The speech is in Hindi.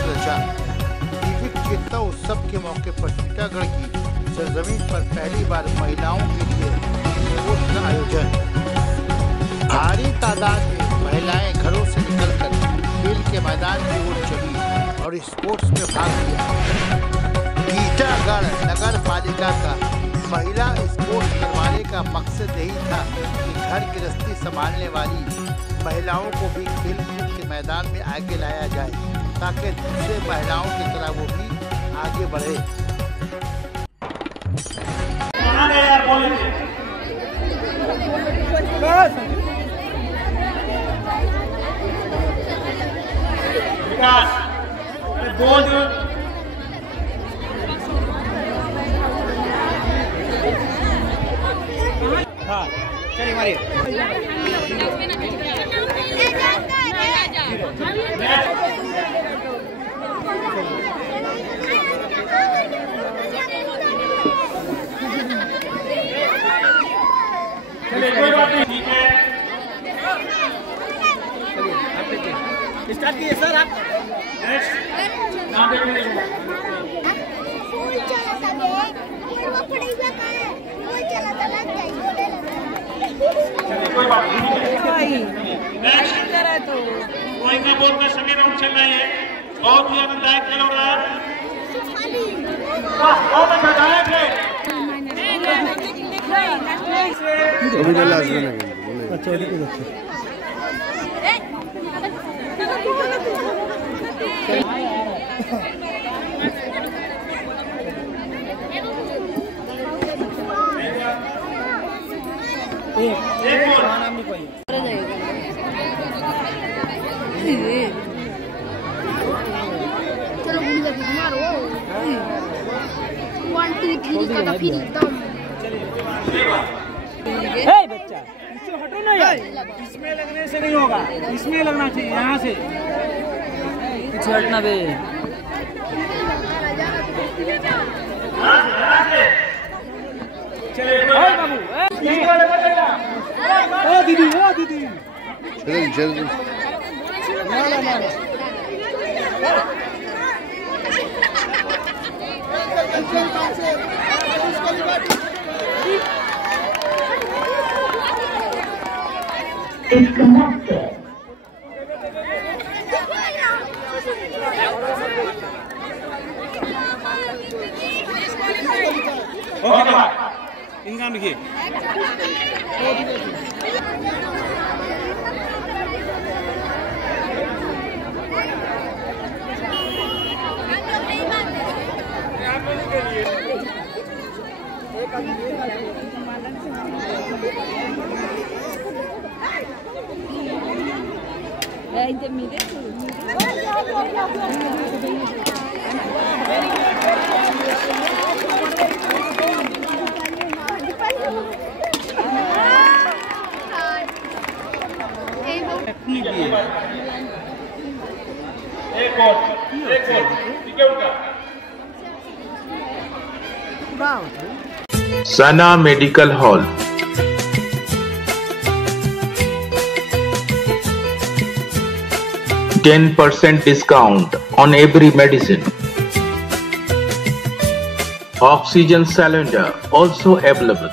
इतिहास रचा। विविक चेतना उत्सव के मौके पर टीकमगढ़ की सरजमीन पर पहली बार महिलाओं के लिए स्पोर्ट्स का आयोजन। भारी तादाद में महिलाएं घरों से निकलकर खेल के मैदान की ओर चली और स्पोर्ट्स में भाग लिया। टीकमगढ़ नगर पालिका का महिला स्पोर्ट्स करवाने का मकसद यही था कि घर गृहस्थी संभालने वाली महिलाओं को भी खेल कूद के मैदान में आगे लाया जाए ताकि दूसरे महिलाओं की तरह वो भी आगे बढ़े। हाँ, चलिए मारिए। चलिए कोई बात नहीं, ठीक है। चलिए आप देखिए, स्टार्ट कीजिए सर आप। नेक्स्ट नाम देखिए। फूल चला था बे, वो पड़ेगा का फूल चला था लग गई बोले लगा। चलिए कोई बात नहीं। नेक्स्ट करा तो कोई का बोल का सभी राउंड चल रहा है। बहुत ही आनंददायक खेल हो रहा है। वाह बहुत अच्छा गायक है। अभी तो लास्ट में बोले। अच्छा एक और नाम नहीं कोई चलो गुड़ी लगी मारो 1 2 3 का फिर एकदम। ए बच्चा इससे हटो ना यार, इसमें लगने से नहीं होगा, इसमें लगना चाहिए यहाँ से। पीछे हटना बे। चलिए बाबू ओ दीदी चल चल ओके इनका लिखिए। Sana Medical Hall. 10% discount on every medicine. Oxygen cylinder also available.